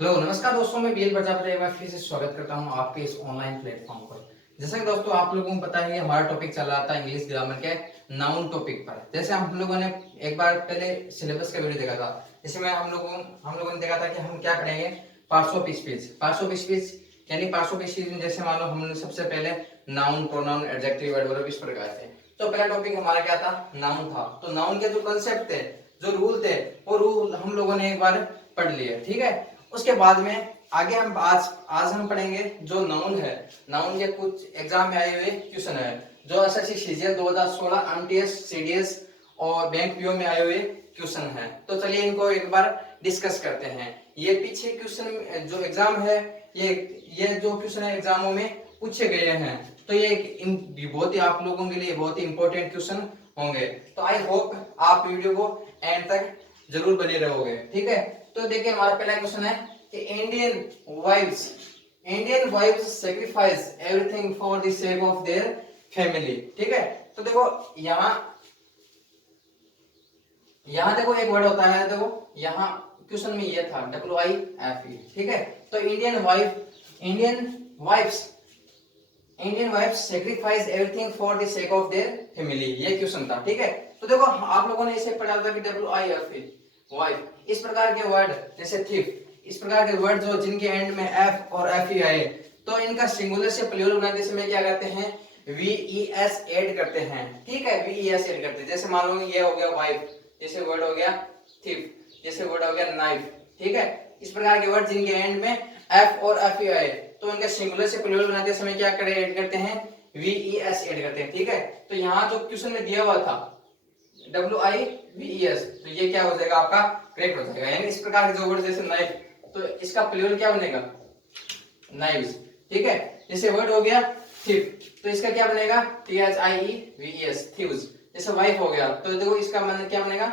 Hello नमस्कार दोस्तों, मैं बीएल प्रजापति एक बार फिर से स्वागत करता हूं आपके इस ऑनलाइन प्लेटफॉर्म पर। जैसा कि दोस्तों आप लोगों को पता है हमारा टॉपिक चल रहा था इंग्लिश ग्रामर के नाउन टॉपिक पर। जैसे हम लोगों ने एक बार पहले सिलेबस का वीडियो देखा था, जिसमें हम लोगों ने देखा था कि हम क्या करेंगे, पार्ट्स ऑफ स्पीच यानी पार्ट्स ऑफ स्पीच में जैसे मान लो हमने सबसे पहले नाउन, प्रोनाउन, एडजेक्टिव, एडवर्ब इस प्रकार से। तो पहला टॉपिक हमारा क्या था, नाउन था। तो नाउन के जो कंसेप्ट थे, जो रूल थे, वो रूल हम लोगों ने एक बार पढ़ लिए, ठीक है। उसके बाद में आगे हम आज हम पढ़ेंगे जो नाउन है। नाउन के कुछ एग्जाम में आए हुए क्वेश्चन है, जो एसएससी सीजीएल 2016, एमटीएस, सीडीएस और बैंक पीओ में आए हुए क्वेश्चन है। तो चलिए इनको एक बार डिस्कस करते हैं। ये पीछे क्वेश्चन जो एग्जाम है, ये जो क्वेश्चन है एग्जामों में पूछे गए हैं, तो ये बहुत ही आप लोगों के लिए बहुत ही इंपॉर्टेंट क्वेश्चन होंगे। तो आई होप आप वीडियो को एंड तक जरूर बने रहोगे, ठीक है। तो देखिए हमारा पहला क्वेश्चन है कि Indian wifes sacrifice everything for the sake of their family, ठीक है। तो देखो यहाँ देखो एक वर्ड होता है, देखो यहाँ क्वेश्चन में ये था WIFE, ठीक है। तो Indian wifes sacrifice everything for the sake of their family, ये क्वेश्चन था, ठीक है। तो देखो आप लोगों ने इसे पढ़ा था कि WIFE वाइफ। इस प्रकार के वर्ड जैसे थिफ, इस प्रकार के वर्ड जो जिनके एंड में एफ और एफ ही आए, तो इनका सिंगुलर से प्लूरल बनाते समय क्या करते हैं, VES ऐड करते हैं, ठीक है। VES ऐड करते हैं। जैसे मान लो ये हो गया वाइफ, जैसे वर्ड हो गया थिफ, जैसे वर्ड हो गया नाइफ, ठीक है। इस प्रकार के वर्ड जिनके एंड में एफ और एफ ही आए, तो इनका सिंगुलर से प्लूरल बनाते समय क्या ऐड करते हैं, VES ऐड करते हैं, ठीक है। तो यहाँ जो क्वेश्चन में दिया हुआ था WIVES, तो ये क्या हो जाएगा, आपका करेक्ट हो जाएगा। यानी इस प्रकार के जो वर्ड जैसे नाइफ, तो इसका प्लूरल क्या बनेगा, नाइव्स, ठीक है। जैसे वर्ड हो गया थिफ, तो इसका क्या बनेगा, THIEVES, थीव्स। जैसे वाइफ हो गया, तो देखो इसका मतलब क्या बनेगा,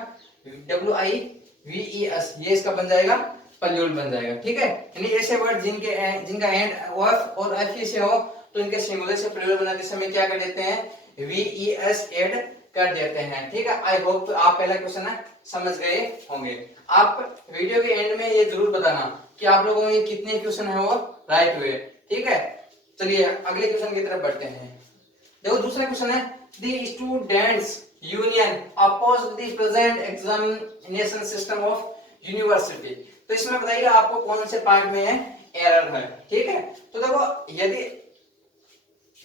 WIVES, ये इसका बन जाएगा प्लूरल बन जाएगा, ठीक है। यानी ऐसे वर्ड जिनका एंड OF और FE से हो, तो इनके सिंगुलर से प्लूरल बनाते समय क्या कर देते हैं, VES ऐड कर देते हैं, ठीक है। आई होप आप पहला क्वेश्चन है समझ गए होंगे। आप वीडियो के एंड में ये जरूर बताना कि आप लोगों के कितने क्वेश्चन है वो राइट हुए, ठीक है। चलिए अगले क्वेश्चन की तरफ बढ़ते हैं। देखो दूसरा क्वेश्चन है, the students union oppose the present examination system of university. तो इसमें बताइए आपको कौन से पार्ट में है एरर है, ठीक है। तो देखो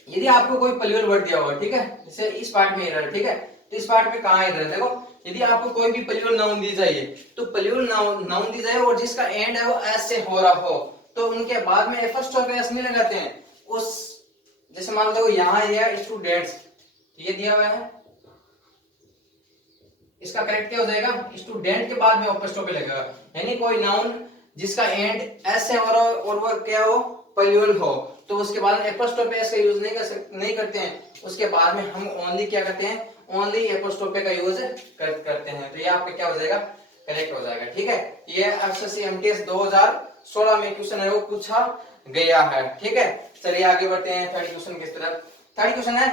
यदि आपको कोई प्लूरल वर्ड दिया हुआ, ठीक है, जैसे इस पार्ट में एरर, ठीक है। तो इस पार्ट में कहां एरर है, देखो यदि आपको कोई भी प्लूरल नाउन दी जाए, तो प्लूरल नाउन दी जाए और जिसका एंड है वो एस से हो रहा हो, तो उनके बाद में फर्स्ट ऑफ एस नहीं लगाते हैं। उस जैसे मान लो देखो यहाँ ये स्टूडेंट्स, ये दिया हुआ है, इसका करेक्ट क्या हो जाएगा, स्टूडेंट के बाद में अपॉस्ट्रोफी लगेगा। यानी कोई नाउन जिसका एंड एस से हो रहा हो और वो क्या हो, प्लूरल हो, तो उसके बाद में एपोस्ट्रोफी एस का यूज नहीं करते हैं। उसके बाद में हम ओनली क्या करते हैं, ओनली एपोस्ट्रोफी का यूज करते हैं। तो ये आपका क्या हो जाएगा, करेक्ट हो जाएगा, ठीक है। ये एसएससी एमटीएस 2016 में क्वेश्चन है वो पूछा गया है, ठीक है। चलिए आगे बढ़ते हैं थर्ड क्वेश्चन की तरफ। थर्ड क्वेश्चन है,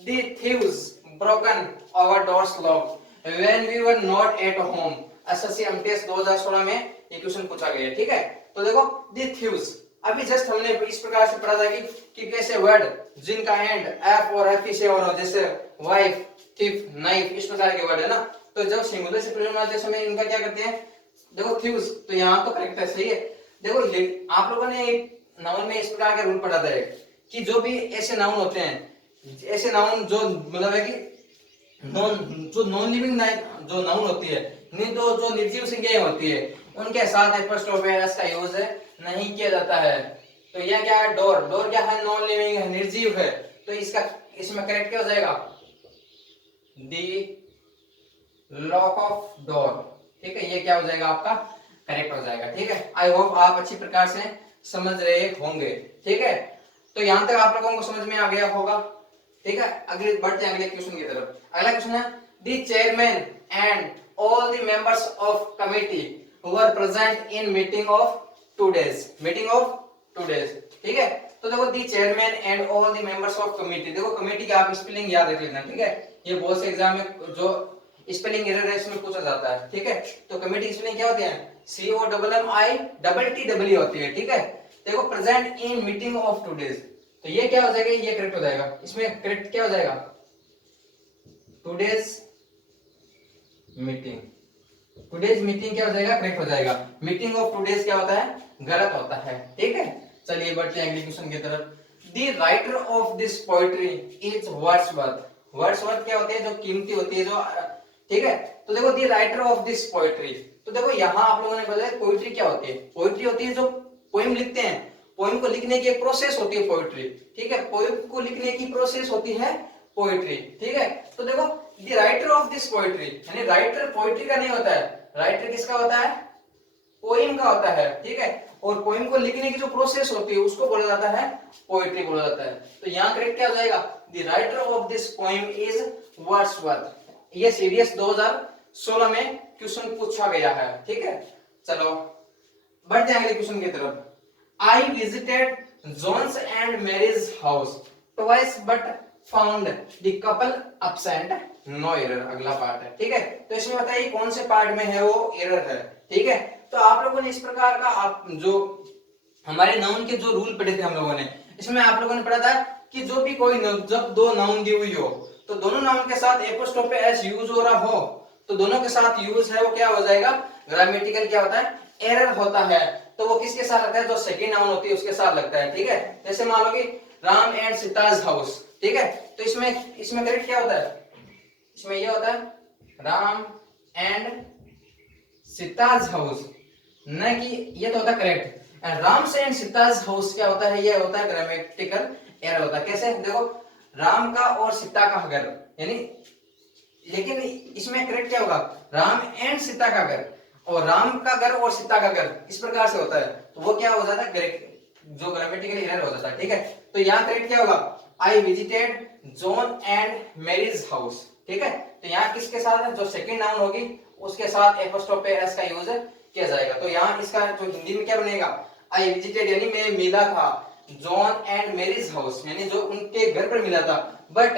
the thieves broken our doors lock when we were not at home. SSC MTS 2016 में ये क्वेश्चन पूछा गया है, ठीक है। तो देखो द थीव्स, अभी जस्ट हमने इस प्रकार से पढ़ा था कि कैसे वर्ड जिनका एंड एफ और एफ से हो रहा हो, जैसे वाइफ, थिफ, नाइफ, इस प्रकार के वर्ड है ना। तो जब सिंगुलर से प्लूरल बनाते समय इनका क्या करते हैं, देखो थीव्स, तो यहाँ तो करेक्ट है, सही है। देखो आप लोगों ने एक नाउन में इस प्रकार का रूल पढ़ा था कि जो भी ऐसे नाउन होते हैं, ऐसे नाउन जो मतलब है कि नॉन लिविंग जो नाउन होती है, नहीं तो जो निर्जीव संज्ञाएं होती है, उनके साथ एपोस्ट्रोफी एस का यूज नहीं किया जाता है। तो यह क्या है, डोर क्या है, नॉन लिविंग है, निर्जीव है। तो इसमें करेक्ट क्या हो जाएगा, दी लॉक ऑफ डोर, ठीक है। ये क्या हो जाएगा, आपका करेक्ट हो जाएगा, ठीक है। आई होप आप अच्छी प्रकार से समझ रहे होंगे, ठीक है। तो यहां तक आप लोगों को समझ में आ गया होगा, ठीक है। अगले बढ़ते हैं अगले क्वेश्चन की तरफ। अगला क्वेश्चन है, the chairman and all the members of committee who were present in meeting of two days, ठीक है। तो देखो the chairman and all the members of committee, देखो कमिटी की आप स्पेलिंग याद रख लेना, ठीक है। ये बहुत से एग्जाम में जो स्पेलिंग एरर है इसमें पूछा जाता है, ठीक है। तो कमिटी स्पेलिंग क्या होते हैं, COMMITTE होती है, ठीक है। देखो present in meeting of today's, तो ये क्या हो जाएगा, ये करेक्ट हो जाएगा। इसमें करेक्ट क्या हो जाएगा, टुडेज मीटिंग। टुडेज मीटिंग क्या हो जाएगा, करेक्ट हो जाएगा। मीटिंग ऑफ टुडेज क्या होता है, गलत होता है, ठीक है। चलिए बढ़ते हैं अगले क्वेश्चन की तरफ। The writer of this poetry is Wordsworth. Wordsworth क्या होते हैं, जो कीमती होती है, जो, ठीक है। तो देखो the writer of this poetry, तो देखो यहाँ आप लोगों ने बताया पोएट्री क्या होती है। पोएट्री होती है जो पोएम लिखते हैं, पोएम को लिखने की एक प्रोसेस होती है पोएट्री, ठीक है। पोएम को लिखने की प्रोसेस होती है पोएट्री, ठीक है। तो देखो the writer of this poetry, यानी राइटर पोएट्री का नहीं होता है, राइटर किसका होता है, पोएम का होता है, ठीक है। और पोएम को लिखने की जो प्रोसेस होती है उसको बोला जाता है पोएट्री बोला जाता है। तो यहाँ करेक्ट क्या हो जाएगा, the writer of this poem is Wordsworth. ये सीडीएस 2016 में क्वेश्चन पूछा गया है, ठीक है। चलो बढ़ते हैं अगले क्वेश्चन की तरफ। I visited John's and Mary's house twice but found the couple absent, no error. अगला पार्ट है, ठीक है। तो इसमें बताइए कौन से पार्ट में है वो एरर है, ठीक है। तो आप लोगों ने इस प्रकार का, आप जो हमारे नाउन के जो रूल पढ़े थे हम लोगों ने, इसमें आप लोगों ने पढ़ा था कि जो भी कोई जब दो नाउन दी हुई हो तो दोनों नाउन के साथ एपोस्ट्रोफी एस यूज हो रहा हो, तो दोनों के साथ यूज है वो क्या हो जाएगा, ग्रामेटिकल क्या होता है, एरर होता है। तो वो किसके साथ लगता है, जो सेकंड नाउन होती है उसके साथ लगता है, ठीक है। जैसे मान लो कि राम एंड सीताज हाउस, ठीक है। तो इसमें करेक्ट क्या होता है, इसमें ये होता है राम एंड सीताज हाउस, न कि ये तो होता है correct. Ram and Sita's house क्या होता है, ये होता है ग्रामेटिकल एरर होता है। कैसे, देखो राम का और सीता का घर, यानी, लेकिन इसमें करेक्ट क्या होगा, राम एंड सीता का घर, और राम का घर और सीता का घर, इस प्रकार से होता है। तो वो क्या हो जाता है, जो ग्रामेटिकल एरर हो जाता है, ठीक है। तो यहाँ करेक्ट क्या होगा, I visited John and Mary's house, ठीक है। तो यहाँ किसके साथ, जो सेकंड नाउन होगी उसके साथ एपोस्ट्रोफी एस का यूज किया जाएगा। तो यहाँ इसका जो हिंदी में क्या बनेगा, आई विजिटेड यानी मैं मिला था जॉन एंड मैरीज हाउस, यानी जो उनके घर पर मिला था, but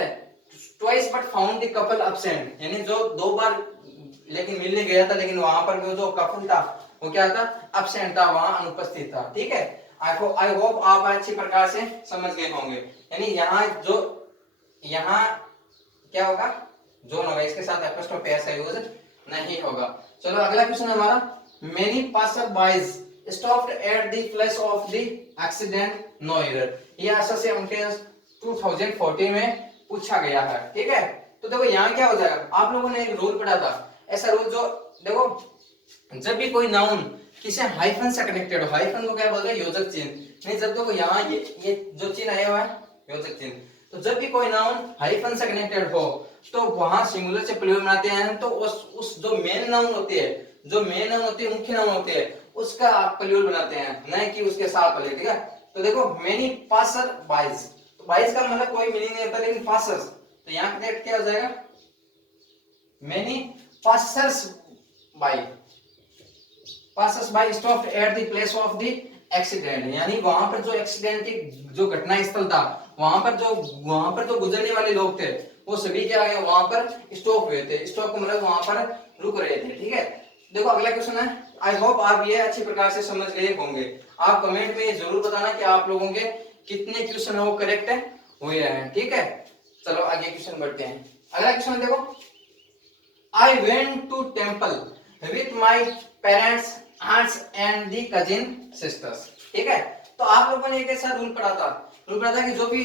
twice but found the couple absent, यानी जो दो बार लेकिन मिलने गया था, लेकिन वहां पर जो कपल था वो क्या था, एब्सेंट था, वहां अनुपस्थित था, ठीक है। आई होप आप अच्छी प्रकार से समझ गए होंगे। यानी यहाँ क्या होगा, जोन होगा, इसके साथ एपोस्ट्रोफी एस का यूज नहीं होगा। चलो अगला क्वेश्चन हमारा, many passer bys stopped at the place of the accident, no error. ये ऐसा से उनके 2014 में पूछा गया है, ठीक है। तो देखो यहाँ क्या हो जाएगा, आप लोगों ने एक रूल पढ़ा था, ऐसा रूल जो, देखो जब भी कोई नाउन किसी हाइफन से कनेक्टेड हो, हाइफन को क्या बोलते हैं, योजक चिन्ह, नहीं जब देखो यहाँ ये जो चिन्ह आया हुआ है योजक चिन्ह, तो जब भी कोई नाउन हाइफन से कनेक्टेड हो तो वहां सिंगुलर से प्लूरल बनाते हैं। तो उस जो मेन नाउन होती है, जो मेन नाउन होती है, मुख्य नाउन होती है, उसका आप प्लूरल बनाते हैं, न कि उसके साथ वाले, ठीक है। तो देखो मेनी पासर बाइज, तो बाइज का मतलब कोई मीनिंग नहीं होता, लेकिन पासर्स, तो यहाँ करेक्ट क्या हो जाएगा, many passers bye stopped at the place of the accident, यानी वहां पर जो एक्सीडेंट की जो घटना स्थल था, वहां पर जो गुजरने वाले लोग थे वो सभी क्या है, वहां पर स्टॉप हुए थे। स्टॉप का मतलब वहां पर रुक रहे थे, ठीक है। देखो अगला क्वेश्चन है, आई होप आप ये अच्छी प्रकार से समझ गए होंगे। आप कमेंट में जरूर बताना कि आप लोगों के कितने क्वेश्चन है वो करेक्ट हुए हैं, ठीक है। चलो आगे क्वेश्चन बढ़ते हैं। अगला क्वेश्चन देखो, I went to temple with my parents, aunts and the cousin sisters, ठीक है। तो आप लोगों ने एक ऐसा रूल पढ़ा था कि जो भी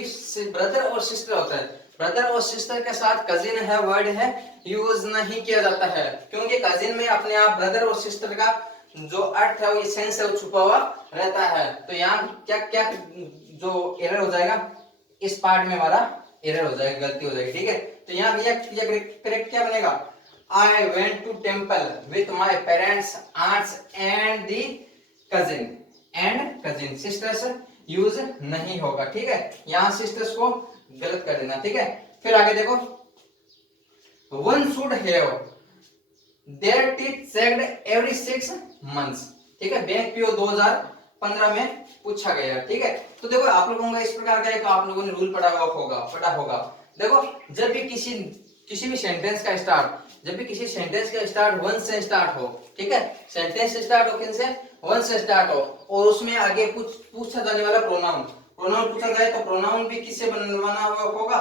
ब्रदर और सिस्टर होता है, ब्रदर और सिस्टर के साथ कजिन है वर्ड है यूज नहीं किया जाता है, क्योंकि कजिन में अपने आप ब्रदर और सिस्टर का जो अर्थ है, वो सेंस है, वो छुपा हुआ रहता है। तो यहाँ क्या क्या जो एरर हो जाएगा, इस पार्ट में हमारा एरर हो जाएगा, गलती हो जाएगी, ठीक है। तो यहाँ करेक्ट क्या बनेगा, I went to temple with my parents, aunts and the cousin sisters use नहीं होगा, ठीक है। यहाँ सिस्टर्स को गलत कर देना, ठीक है। फिर आगे देखो, one should have their teeth checked every 6 months, ठीक है। बैंक पीओ 2015 में पूछा गया, ठीक है। तो देखो आप लोगों का इस प्रकार का है, तो आप लोगों ने रूल पढ़ा होगा। देखो जब भी किसी भी सेंटेंस का स्टार्ट जब भी किसी सेंटेंस का स्टार्ट वन से स्टार्ट हो, ठीक है, सेंटेंस स्टार्ट हो किन से, वन से स्टार्ट हो, और उसमें आगे पूछा जाने वाला प्रोनाउन, प्रोनाउन पूछा जाए तो प्रोनाउन भी किससे बना हुआ होगा,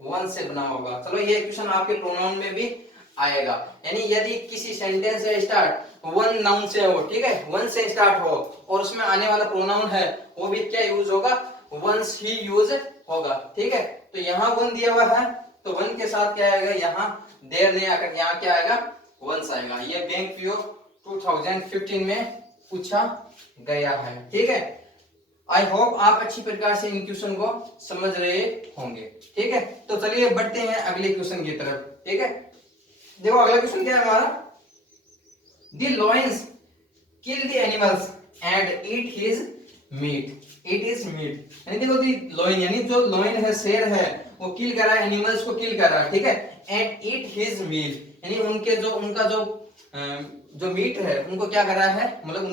वन से बना होगा। चलो ये क्वेश्चन आपके प्रोनाउन में भी आएगा। यानी यदि किसी सेंटेंस का स्टार्ट वन नाउन से हो, ठीक है, वन से स्टार्ट हो और उसमें आने वाला प्रोनाउन है वो भी क्या यूज होगा, वंस ही यूज होगा, ठीक है। तो यहाँ वन दिया हुआ है तो वन के साथ क्या आएगा, यहाँ देर नहीं आकर यहाँ क्या आएगा, वंस आएगा। ये बैंक पीओ 2015 में पूछा गया है, ठीक है। आई होप आप अच्छी प्रकार से इन क्वेश्चन को समझ रहे होंगे, ठीक है। तो चलिए बढ़ते हैं अगले क्वेश्चन की तरफ, ठीक है। देखो अगला क्वेश्चन क्या है हमारा, the lions kill the animals and eat his meat, it is meat. यानी देखो दी लॉयन, यानी जो लॉयन है, शेर है, वो किल कर रहा है, एनिमल्स को किल कर रहा है, ठीक है, एंड ईट हिज मीट, यानी उनका जो मीट है उनको क्या कर रहा है, मतलब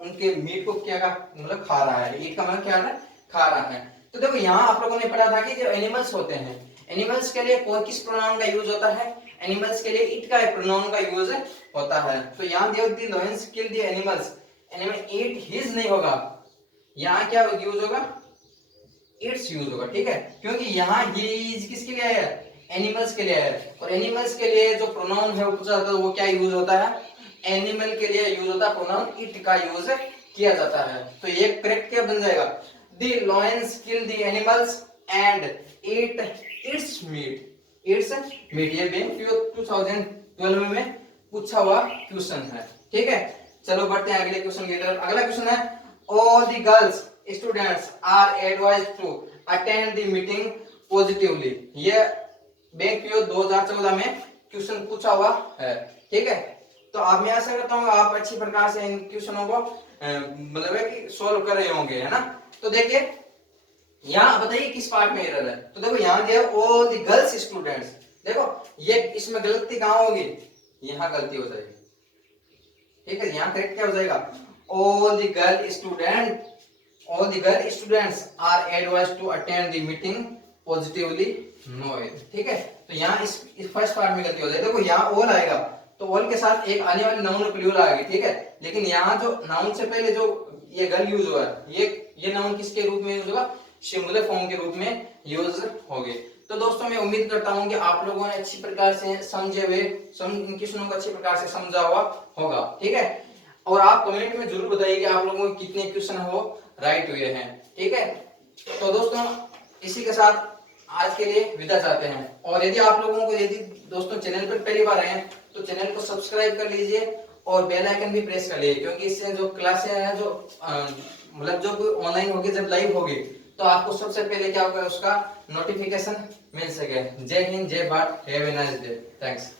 उनके मीट को क्या मतलब खा रहा है। ईट का मतलब क्या है, खा रहा है। तो देखो यहाँ आप लोगों ने पढ़ा था कि जो एनिमल्स होते हैं, एनिमल्स के लिए कौन किस प्रोनाउन का यूज होता है, एनिमल्स के लिए इट का प्रोनाउन का यूज होता है। तो यहाँ देखो the lions kill the animals, animal eat his नहीं होगा, यहाँ क्या यूज होगा, इट्स यूज होगा, ठीक है, क्योंकि यहाँ हिज किसके लिए है, एनिमल्स के लिए है, और एनिमल्स के लिए जो प्रोनाउन है वो पूछा जाता है वो क्या यूज होता है, एनिमल के लिए यूज होता है प्रोनाउन इट का यूज किया जाता है। तो ये करेक्ट क्या बन जाएगा, the lions kill the animals and eat its meat, its meat. ये बैंक 2012 में पूछा हुआ क्वेश्चन है, ठीक है। चलो बढ़ते हैं अगले क्वेश्चन की तरफ। अगला क्वेश्चन है, all the girls students are advised to attend the meeting positively। ये बैंक पीओ 2014 में क्वेश्चन पूछा हुआ है, ठीक है। तो आप मैं आशा करता हूँ आप अच्छी प्रकार से इन क्वेश्चनों को मतलब है कि सोल्व कर रहे होंगे, है ना। तो देखिए यहाँ बताइए किस पार्ट में एरर है। तो देखो यहाँ दिया all the girls students, देखो ये इसमें गलती कहाँ होगी, यहाँ गलती हो जाएगी, ठीक है। यहाँ करेक्ट क्या हो जाएगा, all the girl students are advised to attend the meeting positively no, ठीक है। तो यहाँ इस फर्स्ट पार्ट में गलती हो जाएगी। देखो यहाँ all आएगा तो all के साथ एक आने वाली नाउन प्लूरल आएगी, ठीक है, लेकिन यहाँ जो नाउन से पहले जो ये गर्ल यूज हुआ है, ये नाउन किसके रूप में यूज होगा, सिंगुलर फॉर्म के रूप में यूज होंगे। तो दोस्तों मैं उम्मीद करता हूँ कि आप लोगों ने अच्छी प्रकार से समझे हुए इन क्वेश्चनों को अच्छी प्रकार से समझा हुआ होगा, ठीक है। और आप कमेंट में जरूर बताइए कि आप लोगों के कितने क्वेश्चन वो राइट हुए हैं, ठीक है। तो दोस्तों इसी के साथ आज के लिए विदा चाहते हैं। और यदि आप लोगों को यदि दोस्तों चैनल पर पहली बार आए हैं तो चैनल को सब्सक्राइब कर लीजिए और बेल आइकन भी प्रेस कर लीजिए, क्योंकि इससे जो क्लासें हैं जो मतलब जो ऑनलाइन होगी, जब लाइव होगी तो आपको सबसे पहले क्या होगा, उसका नोटिफिकेशन मिल सके। जय हिंद, जय Bharat, have a nice day, thanks.